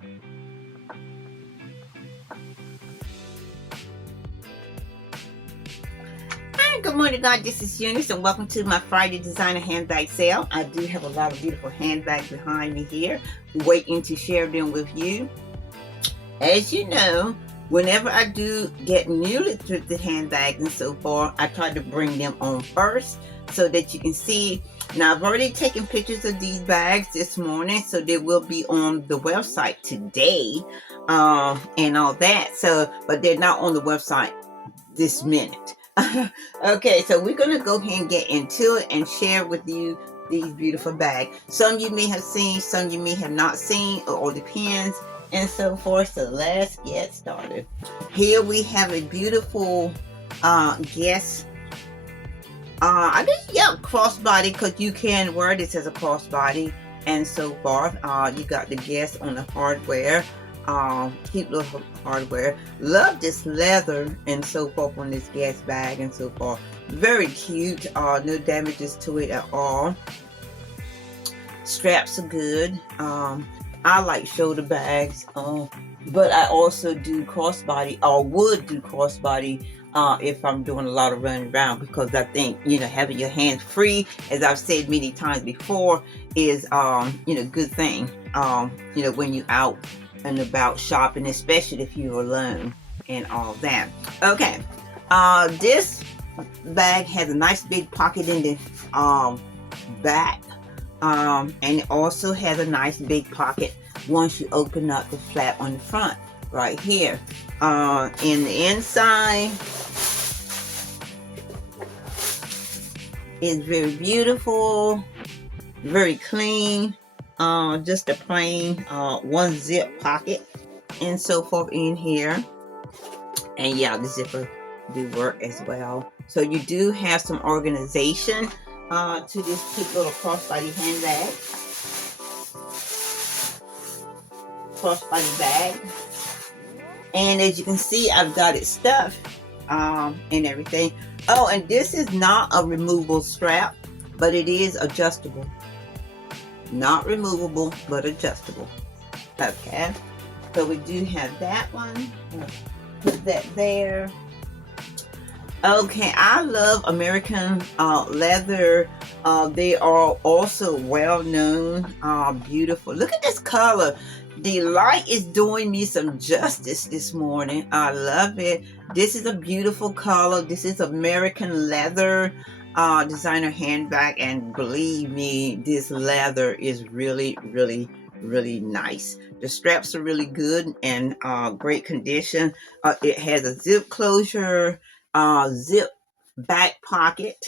Hi, good morning, God. This is Eunice, and welcome to my Friday designer handbag sale. I do have a lot of beautiful handbags behind me here, waiting to share them with you. As you know, whenever I do get newly thrifted handbags and so forth, I try to bring them on first so that you can see. Now, I've already taken pictures of these bags this morning, so they will be on the website today and all that. So, but they're not on the website this minute. Okay, so we're gonna go ahead and get into it and share with you these beautiful bags. Some you may have seen, some you may have not seen, or all depends and so forth. So let's get started. Here we have a beautiful Guess I guess, yeah, crossbody, because you can wear this as a crossbody and so forth. You got the Guess on the hardware. Cute little hardware. Love this leather and so forth on this Guess bag and so forth. Very cute. No damages to it at all. Straps are good. I like shoulder bags, but I also do crossbody, or would do crossbody if I'm doing a lot of running around, because I think, having your hands free, as I've said many times before, is good thing, when you're out and about shopping, especially if you're alone and all that. Okay, this bag has a nice big pocket in the back, and it also has a nice big pocket once you open up the flap on the front right here. In the inside, it's very beautiful, very clean. Just a plain one zip pocket and so forth in here. And yeah, the zipper do work as well. So you do have some organization to this cute little crossbody handbag. Crossbody bag. And as you can see, I've got it stuffed and everything. Oh, and this is not a removable strap, but it is adjustable. Not removable, but adjustable. Okay, so we do have that one. Put that there. Okay, I love American leather. They are also well known, beautiful. Look at this color. The light is doing me some justice this morning. I love it. This is a beautiful color. This is American leather designer handbag, and believe me, this leather is really, really, really nice. The straps are really good and great condition. It has a zip closure, zip back pocket.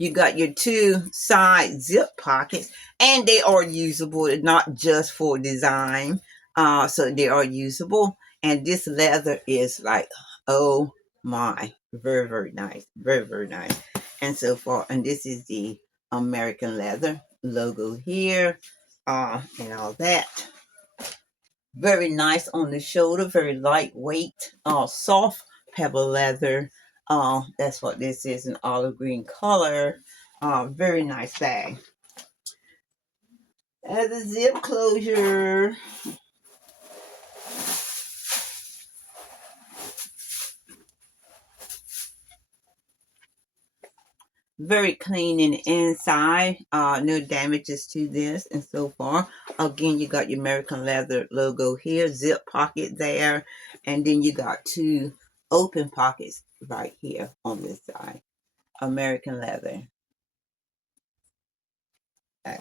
You got your two side zip pockets, and they are usable, not just for design. So they are usable. And this leather is like, oh my, very, very nice. Very, very nice. And so forth. And this is the American leather logo here, and all that. Very nice on the shoulder, very lightweight, soft pebble leather. That's what this is, an olive green color. Very nice bag. Has a zip closure. Very clean in the inside. No damages to this and so far. Again, you got your American leather logo here, zip pocket there, and then you got two open pockets right here on this side. American leather. Okay.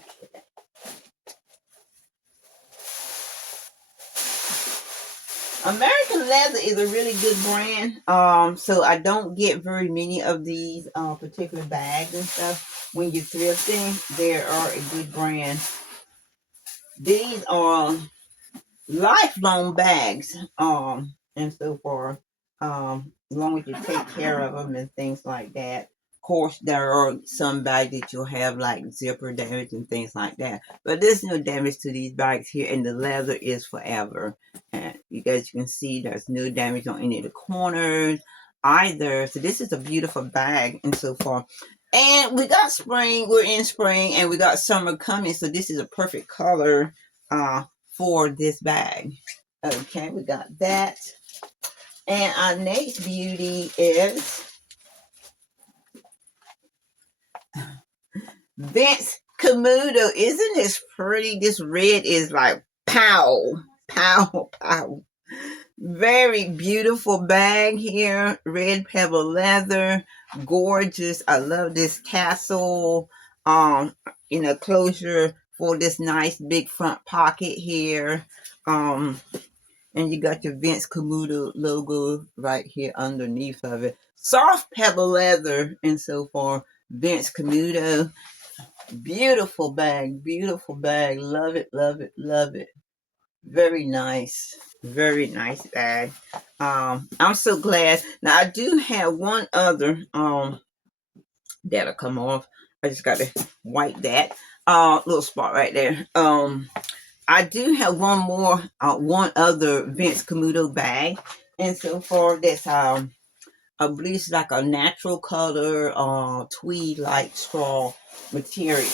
American leather is a really good brand. So I don't get very many of these particular bags and stuff. When you're thrifting, they are a good brand. These are lifelong bags, and so forth. As long as you take care of them and things like that. Of course, there are some bags that you'll have like zipper damage and things like that, but there's no damage to these bags here, and the leather is forever. And you guys can see there's no damage on any of the corners either. So this is a beautiful bag and so forth. And we got spring, we're in spring, and we got summer coming, so this is a perfect color for this bag. Okay, we got that. And our next beauty is Vince Camuto. Isn't this pretty? This red is like pow, pow, pow. Very beautiful bag here. Red pebble leather. Gorgeous. I love this tassel, um, closure for this nice big front pocket here. And you got your Vince Camuto logo right here underneath of it. Soft pebble leather and so forth. Vince Camuto. Beautiful bag. Beautiful bag. Love it, love it, love it. Very nice. Very nice bag. I'm so glad. Now I do have one other that'll come off. I just got to wipe that little spot right there. I do have one other Vince Camuto bag, and so far that's I believe it's like a natural color, tweed like straw material,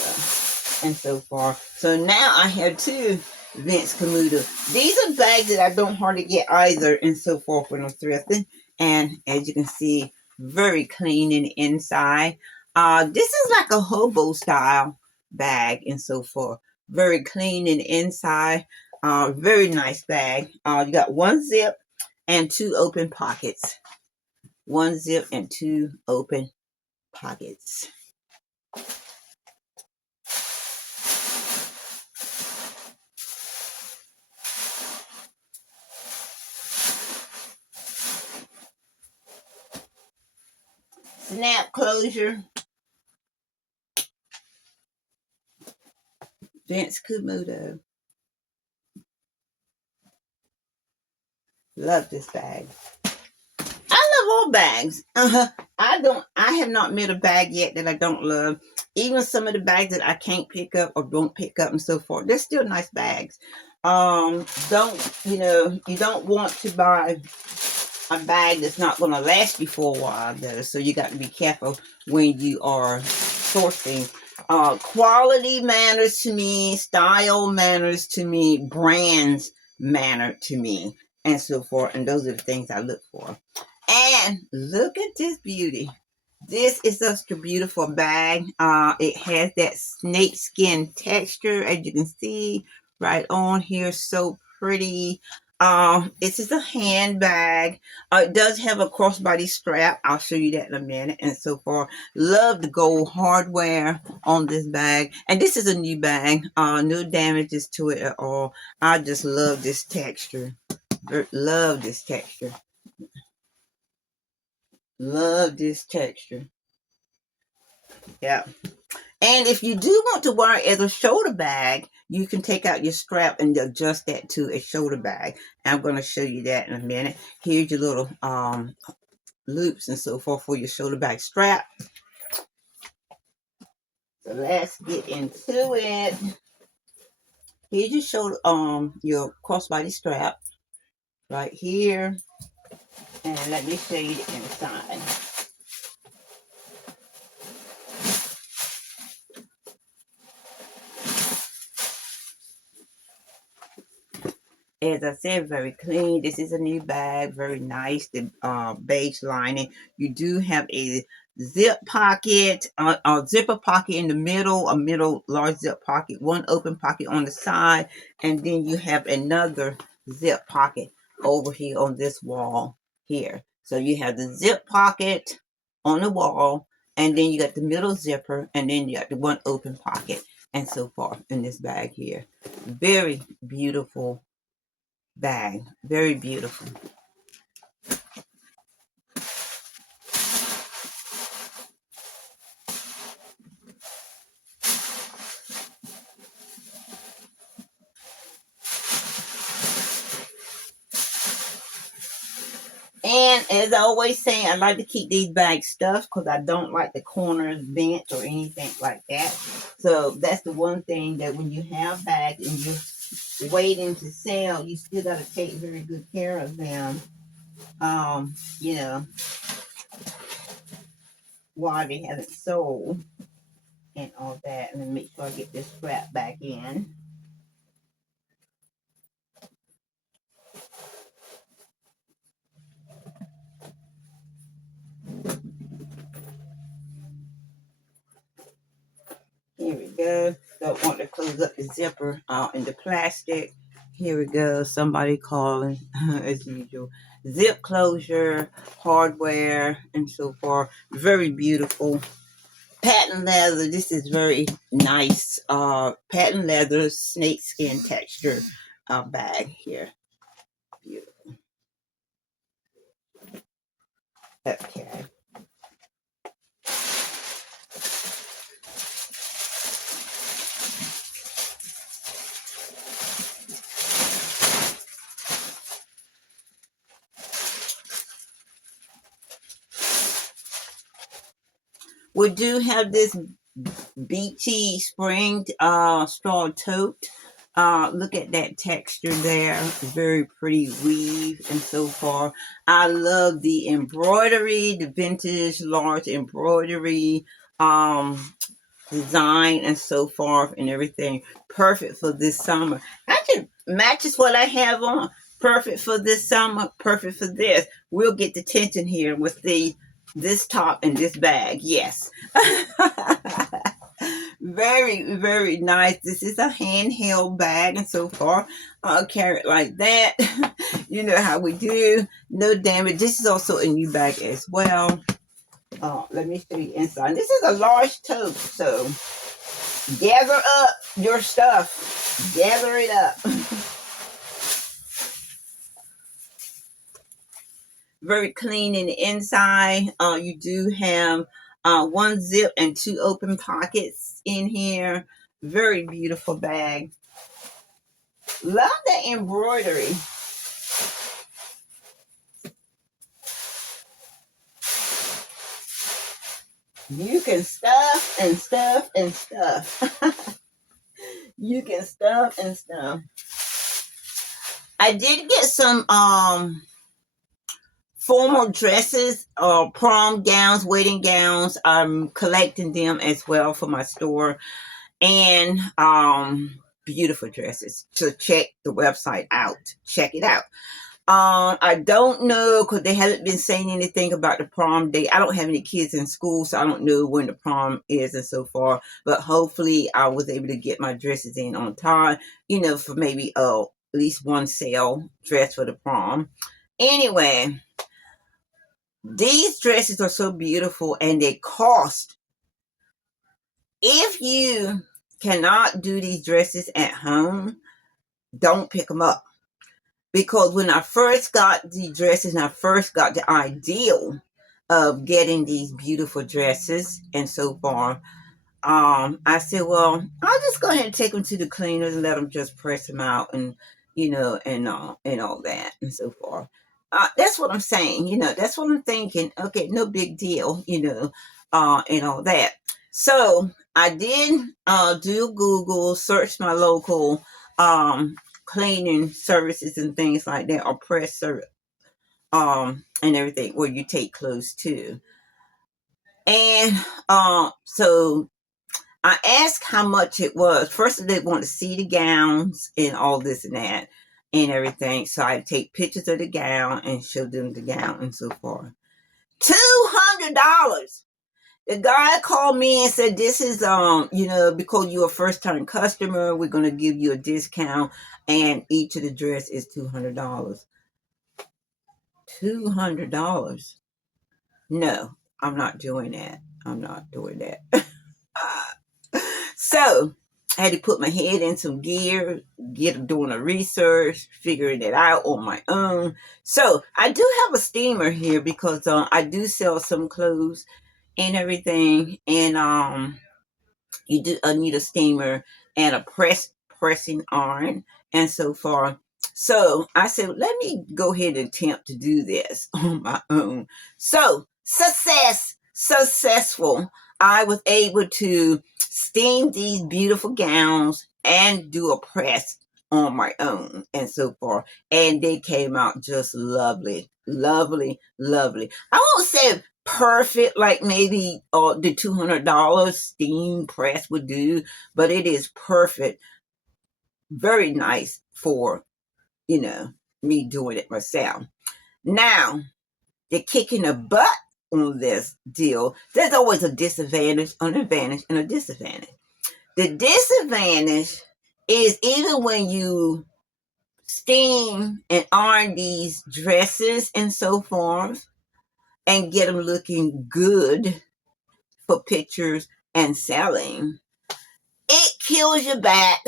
and so far. So now I have two Vince Camuto. These are bags that I don't hardly get either, and so forth when I'm thrifting. And as you can see, very clean in the inside. This is like a hobo style bag, and so forth. Very clean in the inside. Very nice bag. You got one zip and two open pockets. One zip and two open pockets. Snap closure. Vince Camuto. Love this bag. I love all bags. I have not met a bag yet that I don't love. Even some of the bags that I can't pick up or don't pick up and so forth. They're still nice bags. You don't want to buy a bag that's not going to last you for a while though. So you got to be careful when you are sourcing. Quality matters to me, style matters to me, brands matter to me, and so forth. And those are the things I look for. And look at this beauty. This is such a beautiful bag. It has that snake skin texture, as you can see right on here. So pretty. It's just a handbag. It does have a crossbody strap. I'll show you that in a minute. And so forth. Love the gold hardware on this bag. And this is a new bag. No damages to it at all. I just love this texture. Love this texture. Love this texture. Yeah. And if you do want to wear it as a shoulder bag, you can take out your strap and adjust that to a shoulder bag. And I'm going to show you that in a minute. Here's your little loops and so forth for your shoulder bag strap. So let's get into it. Here's your shoulder your crossbody strap right here. And let me show you the inside. As I said, very clean. This is a new bag, very nice. The beige lining. You do have a zip pocket, a zipper pocket in the middle, a middle large zip pocket, one open pocket on the side, and then you have another zip pocket over here on this wall here. So you have the zip pocket on the wall, and then you got the middle zipper, and then you got the one open pocket, and so forth in this bag here. Very beautiful bag. Very beautiful. And as I always say, I like to keep these bags stuffed because I don't like the corners bent or anything like that. So that's the one thing that when you have bags and you're waiting to sell, you still got to take very good care of them. You know, while they haven't sold and all that. And then make sure I get this strap back in. Here we go. Don't want to close up the zipper in the plastic. Here we go. Somebody calling as usual. Zip closure, hardware, and so forth. Very beautiful. Patent leather. This is very nice. Patent leather snake skin texture bag here. Beautiful. Okay. We do have this BT spring straw tote. Look at that texture there. Very pretty weave and so forth. I love the embroidery, the vintage large embroidery design and so forth and everything. Perfect for this summer. Actually matches what I have on. Perfect for this summer. Perfect for this. We'll get the tension here with this top and this bag. Yes. Very, very nice. This is a handheld bag and so forth. I'll carry it like that. You know how we do. No damage. This is also a new bag as well. Let me show you inside. This is a large tote, so gather up your stuff. Gather it up. Very clean in the inside. You do have one zip and two open pockets in here. Very beautiful bag. Love the embroidery. You can stuff and stuff and stuff. You can stuff and stuff. I did get some formal dresses, prom gowns, wedding gowns. I'm collecting them as well for my store. And beautiful dresses. So check the website out. Check it out. I don't know because they haven't been saying anything about the prom date. I don't have any kids in school, so I don't know when the prom is and so forth. But hopefully I was able to get my dresses in on time, for maybe at least one sale dress for the prom. Anyway, these dresses are so beautiful and they cost. If you cannot do these dresses at home, don't pick them up. Because when I first got the dresses and I first got the ideal of getting these beautiful dresses and so forth, I said, well, I'll just go ahead and take them to the cleaners and let them just press them out and, and all that and so forth. That's what I'm saying, that's what I'm thinking. Okay, no big deal, and all that. So I did do Google, search my local cleaning services and things like that, or press service, and everything where you take clothes to. And so I asked how much it was. First, they want to see the gowns and all this and that and everything. So I take pictures of the gown and show them the gown and so forth. $200. The guy called me and said, this is, because you're a first-time customer, we're going to give you a discount, and each of the dress is $200. $200. No, I'm not doing that. I'm not doing that. So I had to put my head in some gear, doing a research, figuring it out on my own. So I do have a steamer here because I do sell some clothes and everything, and you do need a steamer and a pressing iron and so forth. So I said, let me go ahead and attempt to do this on my own. So successful. I was able to steam these beautiful gowns and do a press on my own and so forth. And they came out just lovely, lovely, lovely. I won't say perfect like maybe the $200 steam press would do, but it is perfect. Very nice for, me doing it myself. Now, the kicking the butt on this deal, there's always a disadvantage, an advantage, and a disadvantage. The disadvantage is even when you steam and iron these dresses and so forth and get them looking good for pictures and selling, it kills your back.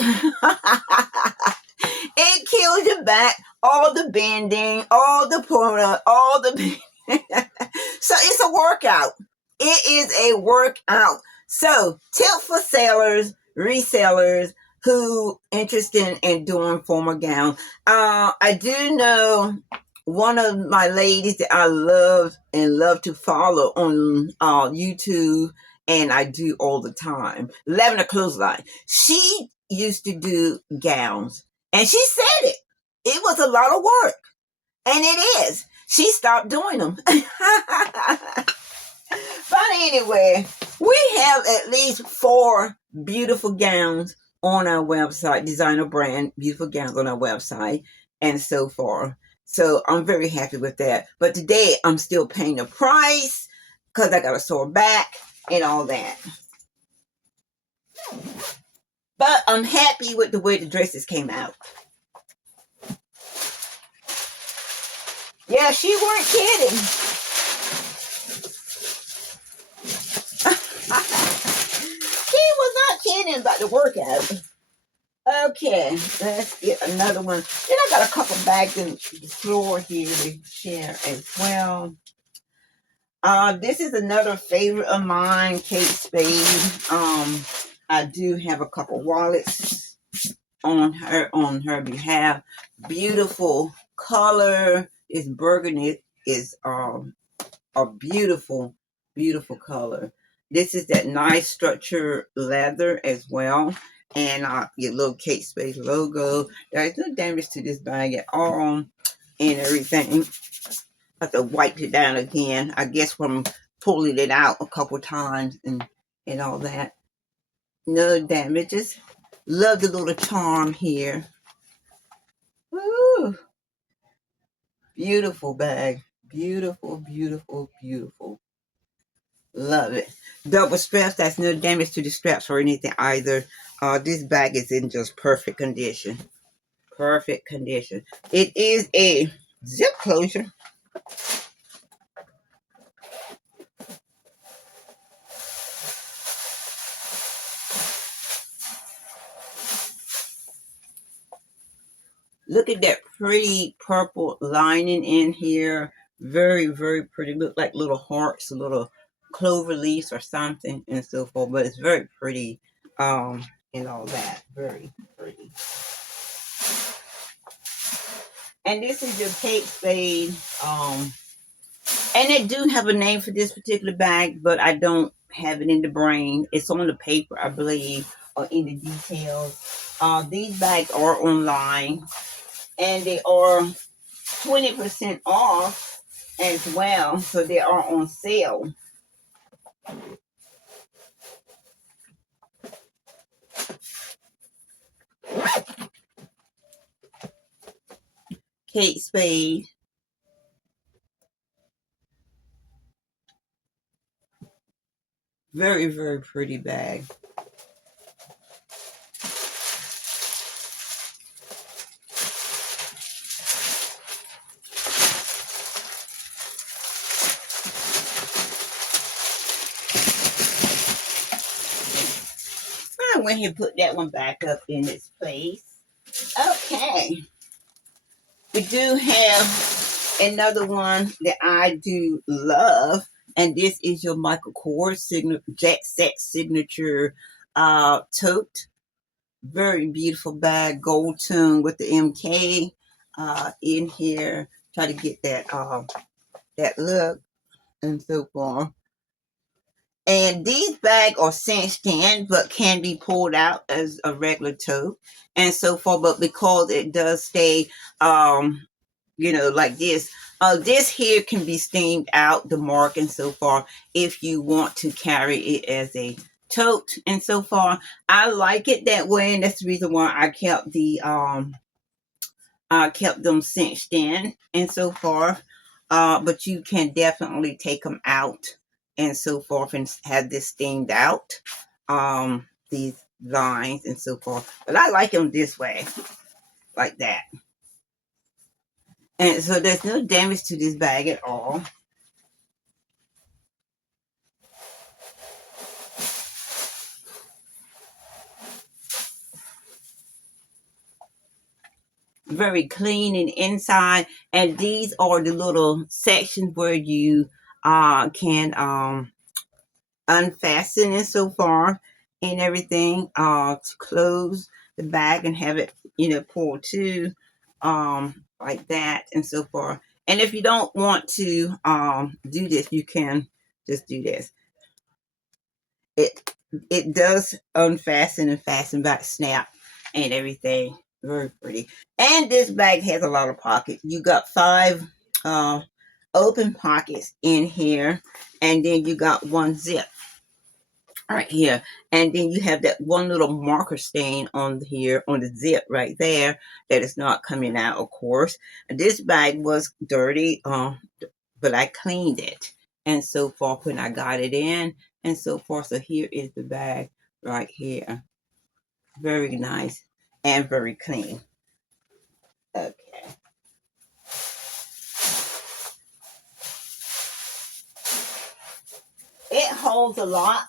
It kills your back. All the bending, all the pulling, all the. So it's a workout. It is a workout. So tip for sellers, resellers who interested in doing formal gown. I do know one of my ladies that I love and love to follow on YouTube, and I do all the time. Lavender Clothesline. She used to do gowns, and she said it was a lot of work, and it is. She stopped doing them. But anyway, we have at least 4 beautiful gowns on our website, designer brand, beautiful gowns on our website, and so forth. So I'm very happy with that. But today I'm still paying the price because I got a sore back and all that. But I'm happy with the way the dresses came out. Yeah, she weren't kidding. She was not kidding about the workout. Okay, let's get another one. Then I got a couple bags in the floor here to share as well. This is another favorite of mine, Kate Spade. I do have a couple wallets on her behalf. Beautiful color. This burgundy is a beautiful, beautiful color. This is that nice structured leather as well. And your little Kate Spade logo. There's no damage to this bag at all and everything. I have to wipe it down again. I guess from pulling it out a couple times and all that. No damages. Love the little charm here. Woo! Beautiful bag. Beautiful, beautiful, beautiful. Love it. Double straps. That's no damage to the straps or anything either. This bag is in just perfect condition. Perfect condition. It is a zip closure. Look at that pretty purple lining in here. Very, very pretty. Look like little hearts, little clover leaves or something and so forth. But it's very pretty and all that. Very pretty. And this is your Kate Spade. And they do have a name for this particular bag, but I don't have it in the brain. It's on the paper, I believe, or in the details. These bags are online, and they are 20% off as well, so they are on sale. Kate Spade. Very, very pretty bag. I went ahead and put that one back up in its place. Okay. We do have another one that I do love, and this is your Michael Kors Jet Set signature tote. Very beautiful bag, gold tone with the MK in here. Try to get that look and so forth. And these bags are cinched in, but can be pulled out as a regular tote and so forth. But because it does stay, like this, this here can be steamed out, the mark and so forth, if you want to carry it as a tote and so forth. I like it that way, and that's the reason why I kept them cinched in and so forth. But you can definitely take them out and so forth and have this steamed out. These lines and so forth. But I like them this way, like that. And so there's no damage to this bag at all. Very clean and inside. And these are the little sections where you can unfasten it so far and everything to close the bag and have it, pulled to like that and so forth. And if you don't want to do this, you can just do this. It does unfasten and fasten back, snap and everything. Very pretty. And this bag has a lot of pockets. You got 5 open pockets in here, and then you got 1 zip right here, and then you have that one little marker stain on here on the zip right there that is not coming out, of course. This bag was dirty, but I cleaned it and so forth when I got it in and so forth. So here is the bag right here. Very nice and very clean. Okay. It holds a lot.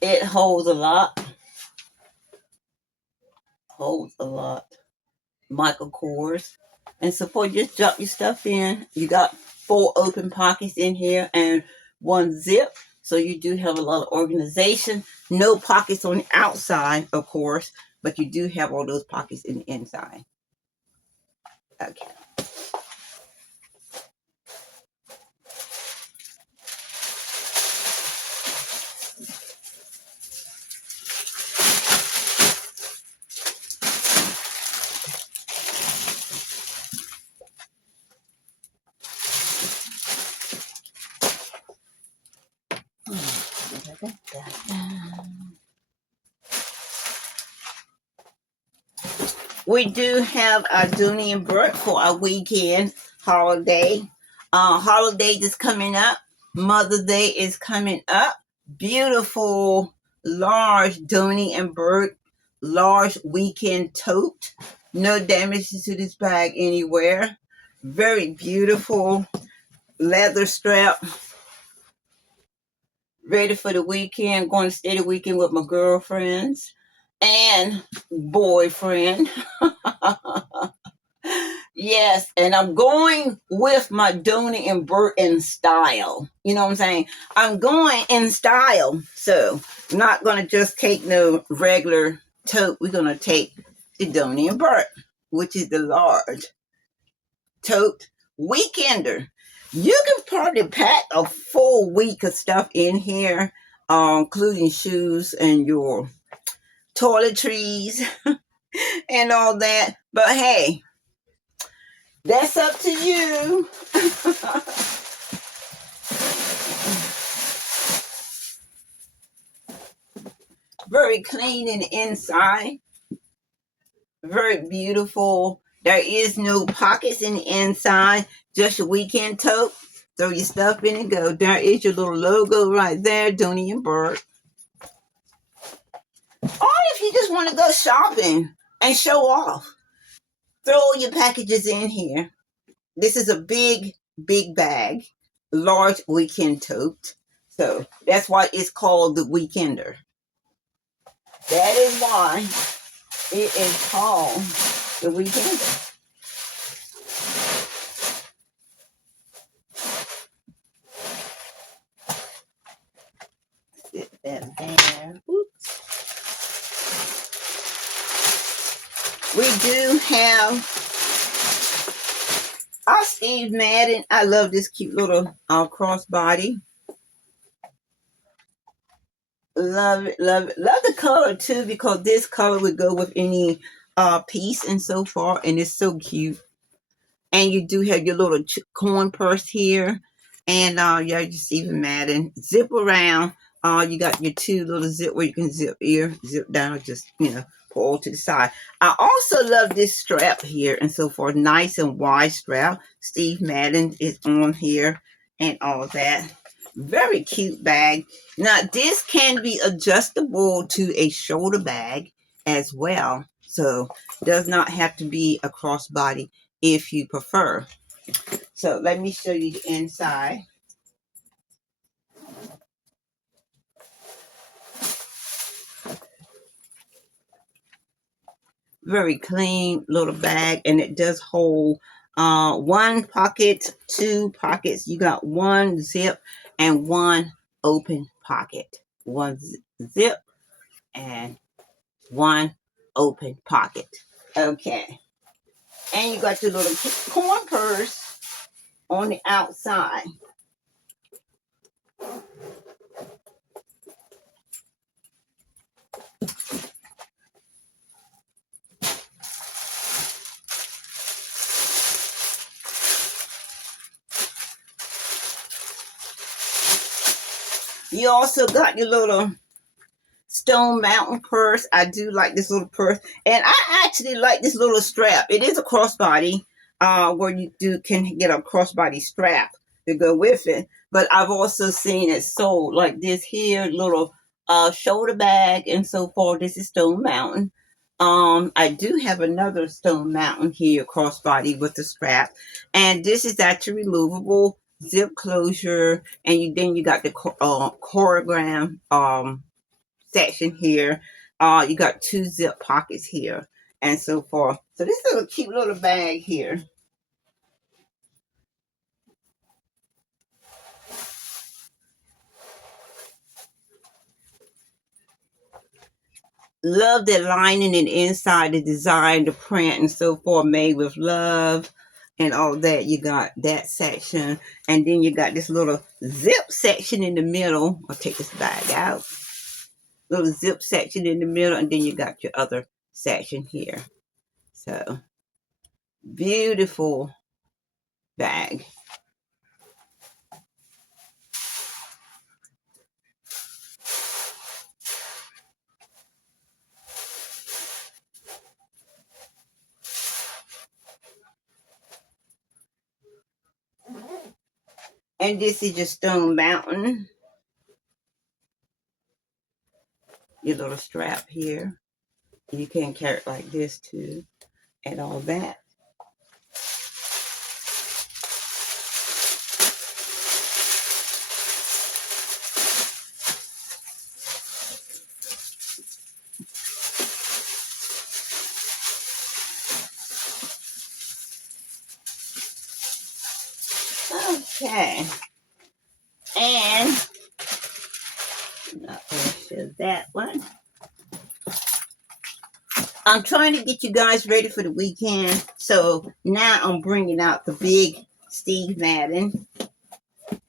It holds a lot. Holds a lot. Michael Kors. And so for just drop your stuff in. You got 4 open pockets in here and 1 zip. So you do have a lot of organization. No pockets on the outside, of course, but you do have all those pockets in the inside. Okay. We do have our Dooney and Burke for our weekend holiday. Holidays is coming up. Mother's Day is coming up. Beautiful, large Dooney and Burke, large weekend tote. No damage to this bag anywhere. Very beautiful leather strap. Ready for the weekend. Going to stay the weekend with my girlfriends and boyfriend. Yes, and I'm going with my Dooney and Burke in style. You know what I'm saying? I'm going in style. So I'm not going to just take no regular tote. We're going to take the Dooney and Burke, which is the large tote weekender. You can probably pack a full week of stuff in here, including shoes and your toiletries and all that. But hey, that's up to you. Very clean in the inside. Very beautiful. There is no pockets in the inside. Just a weekend tote. Throw your stuff in and go. There is your little logo right there, Dooney and Burke. Or if you just want to go shopping and show off, throw all your packages in here. This is a big, big bag, large weekend tote. So that's why it's called the Weekender. That is why it is called the Weekender. Sit that there. Oops. We do have our Steve Madden. I love this cute little crossbody. Love it, love it. Love the color too, because this color would go with any piece and so far, and it's so cute. And you do have your little coin purse here, and yeah, you Stephen Madden zip around. You got your 2 little zip where you can zip here, zip down, just pull to the side. I also love this strap here and so forth. Nice and wide strap. Steve Madden is on here and all that. Very cute bag. Now this can be adjustable to a shoulder bag as well. So does not have to be a crossbody if you prefer. So let me show you the inside. Very clean little bag, and it does hold one pocket, two pockets. You got one zip and one open pocket. One zip and one open pocket. Okay. And you got your little corn purse on the outside. You also got your little Stone Mountain purse. I do like this little purse, and I actually like this little strap. It is a crossbody, where you can get a crossbody strap to go with it. But I've also seen it sold like this here, little shoulder bag and so forth. This is Stone Mountain. I do have another Stone Mountain here, crossbody with the strap, and this is actually removable, zip closure, and then you got the choreograph section here. You got two zip pockets here and so forth. So this is a cute little bag here. Love the lining and inside, the design, the print and so forth, made with love and all that. You got that section, and then you got this little zip section in the middle. I'll take this bag out. Little zip section in the middle, and then you got your other section here. So beautiful bag. And this is your Stone Mountain. Your little strap here. You can carry it like this too, and all that. Okay. And I'm not going to show that one. I'm trying to get you guys ready for the weekend. So now I'm bringing out the big Steve Madden.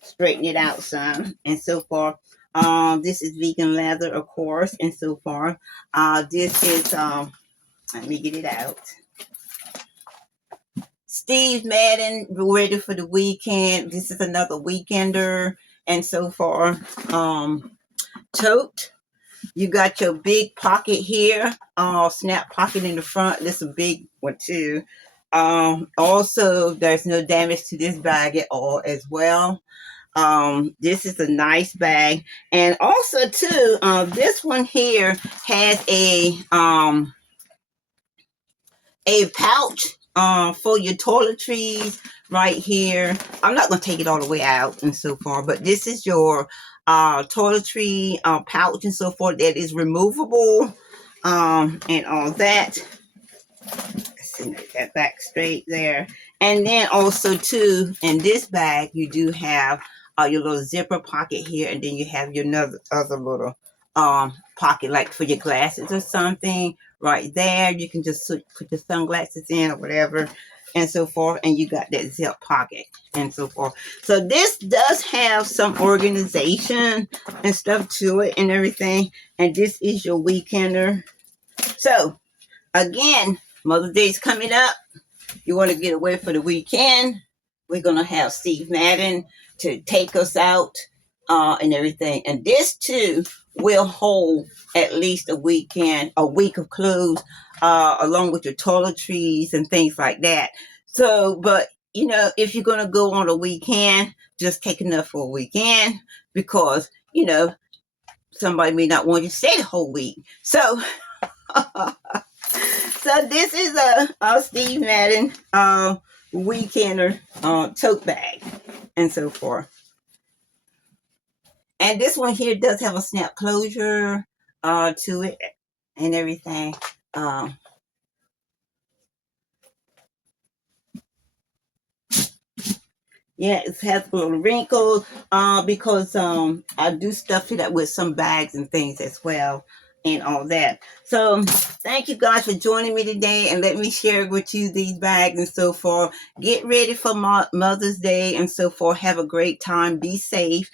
Straighten it out some and so forth. This is vegan leather, of course, and so forth. This is, let me get it out. Steve Madden, ready for the weekend. This is another weekender and so forth. Tote. You got your big pocket here, snap pocket in the front. This is a big one too. Also, there's no damage to this bag at all as well. This is a nice bag, and also too, this one here has a pouch for your toiletries right here. I'm not going to take it all the way out and so forth, but this is your toiletry pouch and so forth that is removable and all that. Let's see, get that back straight there. And then also too, in this bag, you do have your little zipper pocket here, and then you have your other little pocket, like for your glasses or something right there. You can just put your sunglasses in or whatever and so forth, and you got that zip pocket and so forth. So this does have some organization and stuff to it and everything, and this is your weekender. So again, Mother's Day is coming up. You want to get away for the weekend, we're going to have Steve Madden to take us out and everything. And this too will hold at least a week of clothes, along with your toiletries and things like that. So, but if you're gonna go on a weekend, just take enough for a weekend because somebody may not want you to stay the whole week. So, so this is a Steve Madden weekender tote bag and so forth. And this one here does have a snap closure to it and everything. Um, yeah, it has a little wrinkles because I do stuff it up with some bags and things as well and all that. So thank you guys for joining me today and let me share with you these bags and so forth. Get ready for Mother's Day and so forth. Have a great time. Be safe.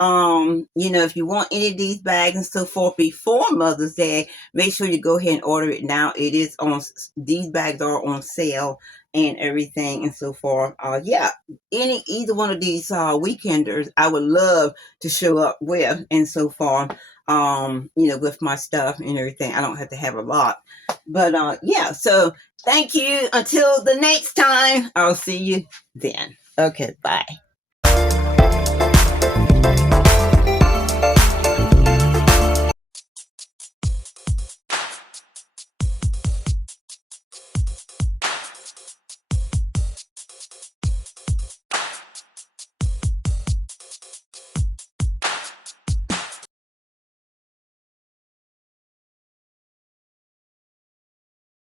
If you want any of these bags and so forth before Mother's Day, make sure you go ahead and order it now. It is on, these bags are on sale and everything and so forth. Yeah, either one of these weekenders, I would love to show up with and so forth. With my stuff and everything. I don't have to have a lot, but yeah. So thank you. Until the next time, I'll see you then. Okay, bye.